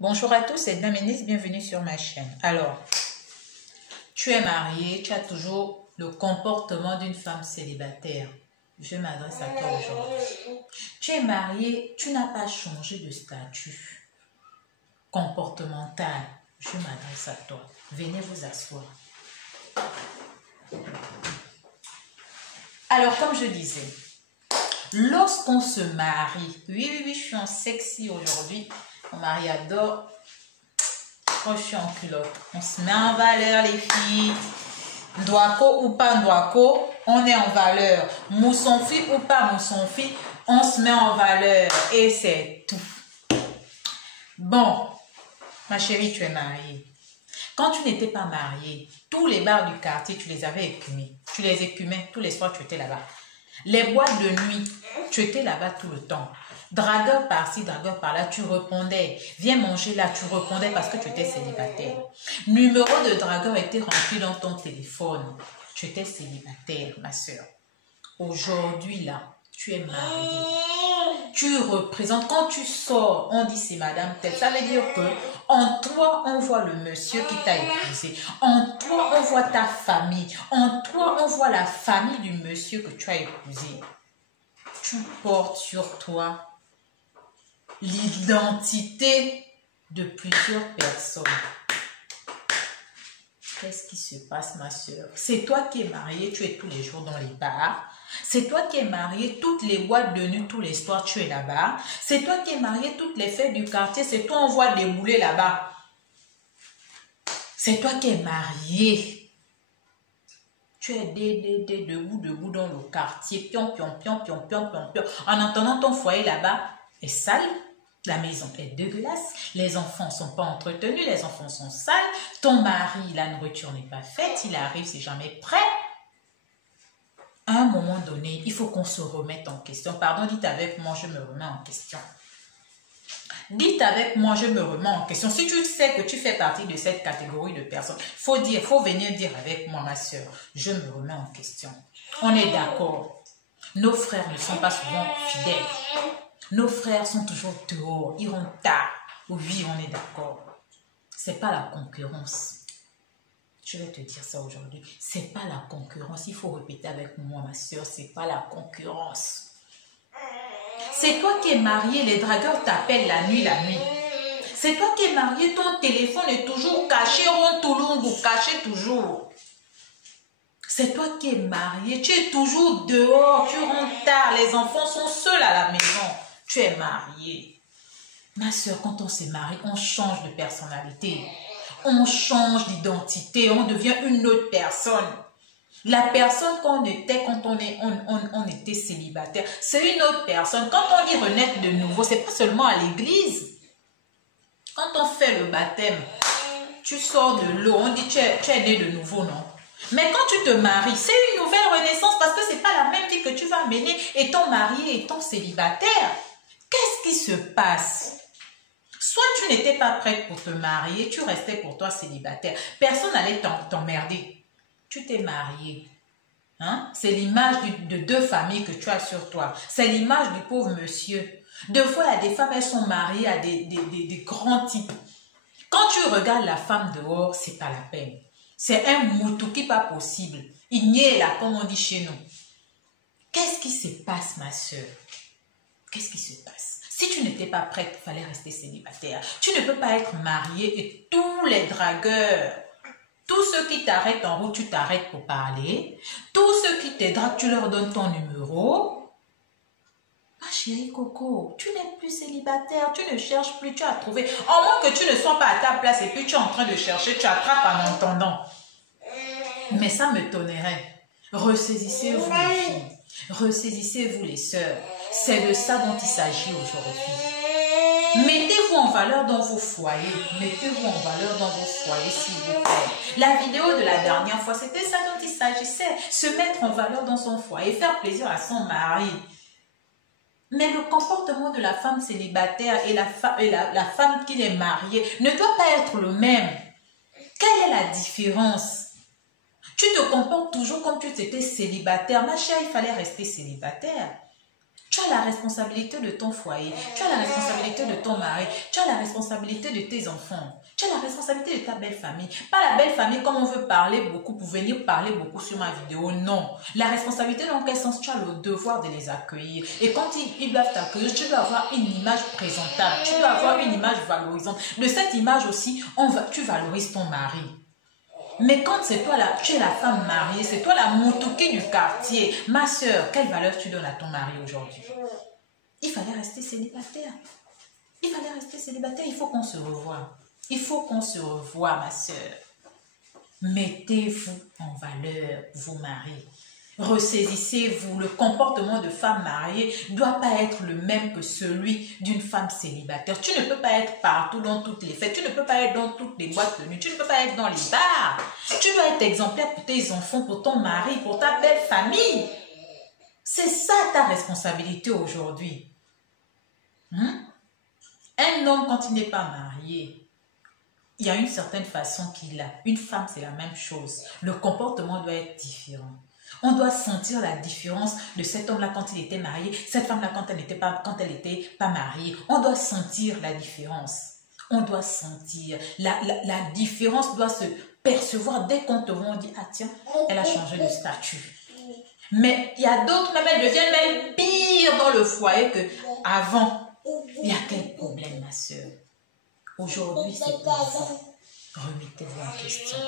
Bonjour à tous, c'est Daménis, bienvenue sur ma chaîne. Alors, tu es marié, tu as toujours le comportement d'une femme célibataire. Je m'adresse à toi aujourd'hui. Tu es marié, tu n'as pas changé de statut comportemental. Je m'adresse à toi. Venez vous asseoir. Alors, comme je disais, lorsqu'on se marie, oui, je suis en sexy aujourd'hui. Mon mari adore. Quand je suis en culotte, on se met en valeur, les filles. Ndouako ou pas ndouako, on est en valeur. Moussonfi ou pas moussonfi, on se met en valeur. Et c'est tout. Bon, ma chérie, tu es mariée. Quand tu n'étais pas mariée, tous les bars du quartier, tu les avais écumés. Tu les écumais, tous les soirs, tu étais là-bas. Les boîtes de nuit, tu étais là-bas tout le temps. Dragueur par-ci, dragueur par-là, tu répondais. Viens manger là, tu répondais parce que tu étais célibataire. Numéro de dragueur était rempli dans ton téléphone. Tu étais célibataire, ma soeur. Aujourd'hui, là, tu es mariée. Tu représentes, quand tu sors, on dit c'est madame telle. Ça veut dire que en toi, on voit le monsieur qui t'a épousé. En toi, on voit ta famille. En toi, on voit la famille du monsieur que tu as épousé. Tu portes sur toi l'identité de plusieurs personnes. Qu'est-ce qui se passe, ma soeur? C'est toi qui es mariée, tu es tous les jours dans les bars. C'est toi qui es mariée, toutes les boîtes de nuit, tous les soirs, tu es là-bas. C'est toi qui es mariée, toutes les fêtes du quartier, c'est toi, on voit débouler là-bas. C'est toi qui es mariée. Tu es debout dans le quartier, pion. En entendant ton foyer là-bas est sale. La maison est dégueulasse, les enfants ne sont pas entretenus, les enfants sont sales, ton mari, la nourriture n'est pas faite, il arrive, c'est jamais prêt. À un moment donné, il faut qu'on se remette en question. Pardon, dites avec moi, je me remets en question. Dites avec moi, je me remets en question. Si tu sais que tu fais partie de cette catégorie de personnes, faut venir dire avec moi, ma soeur, je me remets en question. On est d'accord. Nos frères ne sont pas souvent fidèles. Nos frères sont toujours dehors, ils rentrent tard. Oui, on est d'accord. C'est pas la concurrence. Je vais te dire ça aujourd'hui. C'est pas la concurrence. Il faut répéter avec moi, ma soeur. C'est pas la concurrence. C'est toi qui es marié. Les dragueurs t'appellent la nuit. C'est toi qui es marié. Ton téléphone est toujours caché. Rond caché toujours. C'est toi qui es marié. Tu es toujours dehors. Tu rentres tard. Les enfants sont seuls à la maison. Tu es mariée. Ma soeur, quand on se marie, on change de personnalité. On change d'identité. On devient une autre personne. La personne qu'on était quand on était célibataire, c'est une autre personne. Quand on dit renaître de nouveau, c'est pas seulement à l'église. Quand on fait le baptême, tu sors de l'eau, on dit tu es né de nouveau, non? Mais quand tu te maries, c'est une nouvelle renaissance parce que c'est pas la même vie que tu vas mener étant marié, étant célibataire. Qu'est-ce qui se passe? Soit tu n'étais pas prête pour te marier, tu restais pour toi célibataire. Personne n'allait t'emmerder. Tu t'es marié. Hein? C'est l'image de deux familles que tu as sur toi. C'est l'image du pauvre monsieur. Deux fois, il y a des femmes, elles sont mariées à des grands types. Quand tu regardes la femme dehors, c'est pas la peine. C'est un moutouki pas possible. Il n'y est là, comme on dit chez nous. Qu'est-ce qui se passe, ma soeur? Qu'est-ce qui se passe? Si tu n'étais pas prête, il fallait rester célibataire. Tu ne peux pas être mariée et tous les dragueurs, tous ceux qui t'arrêtent en route, tu t'arrêtes pour parler. Tous ceux qui te draguent, tu leur donnes ton numéro. Ma chérie Coco, tu n'es plus célibataire, tu ne cherches plus, tu as trouvé. En moins que tu ne sois pas à ta place et puis tu es en train de chercher, tu attrapes en entendant. Mais ça me tonnerait. Ressaisissez-vous les filles, ressaisissez-vous les sœurs. C'est de ça dont il s'agit aujourd'hui. Mettez-vous en valeur dans vos foyers. Mettez-vous en valeur dans vos foyers, s'il vous plaît. La vidéo de la dernière fois, c'était ça dont il s'agissait. Se mettre en valeur dans son foyer, faire plaisir à son mari. Mais le comportement de la femme célibataire et la femme qui est mariée ne doit pas être le même. Quelle est la différence? Tu te comportes toujours comme tu étais célibataire. Ma chère, il fallait rester célibataire. Tu as la responsabilité de ton foyer, tu as la responsabilité de ton mari, tu as la responsabilité de tes enfants, tu as la responsabilité de ta belle famille. Pas la belle famille comme on veut parler beaucoup pour venir parler beaucoup sur ma vidéo, non. La responsabilité dans quel sens? Tu as le devoir de les accueillir. Et quand ils doivent t'accueillir, tu dois avoir une image présentable, tu dois avoir une image valorisante. De cette image aussi, tu valorises ton mari. Mais quand c'est toi tu es la femme mariée, c'est toi la moutouki du quartier. Ma soeur, quelle valeur tu donnes à ton mari aujourd'hui? Il fallait rester célibataire. Il fallait rester célibataire. Il faut qu'on se revoie. Il faut qu'on se revoie, ma soeur. Mettez-vous en valeur, vos maris. Ressaisissez-vous. Le comportement de femme mariée ne doit pas être le même que celui d'une femme célibataire. Tu ne peux pas être partout dans toutes les fêtes. Tu ne peux pas être dans toutes les boîtes de nuit. Tu ne peux pas être dans les bars. Tu dois être exemplaire pour tes enfants, pour ton mari, pour ta belle famille. C'est ça ta responsabilité aujourd'hui. Un homme, quand il n'est pas marié, il y a une certaine façon qu'il a. Une femme, c'est la même chose. Le comportement doit être différent. On doit sentir la différence de cet homme-là quand il était marié, cette femme-là quand elle n'était pas mariée. On doit sentir la différence. On doit sentir. La différence doit se percevoir dès qu'on te voit. On dit, ah tiens, elle a changé de statut. Mais il y a d'autres, même elles deviennent même pire dans le foyer qu'avant. Il y a quel problème, ma soeur? Aujourd'hui, c'est pour vous. Remettez-vous en question.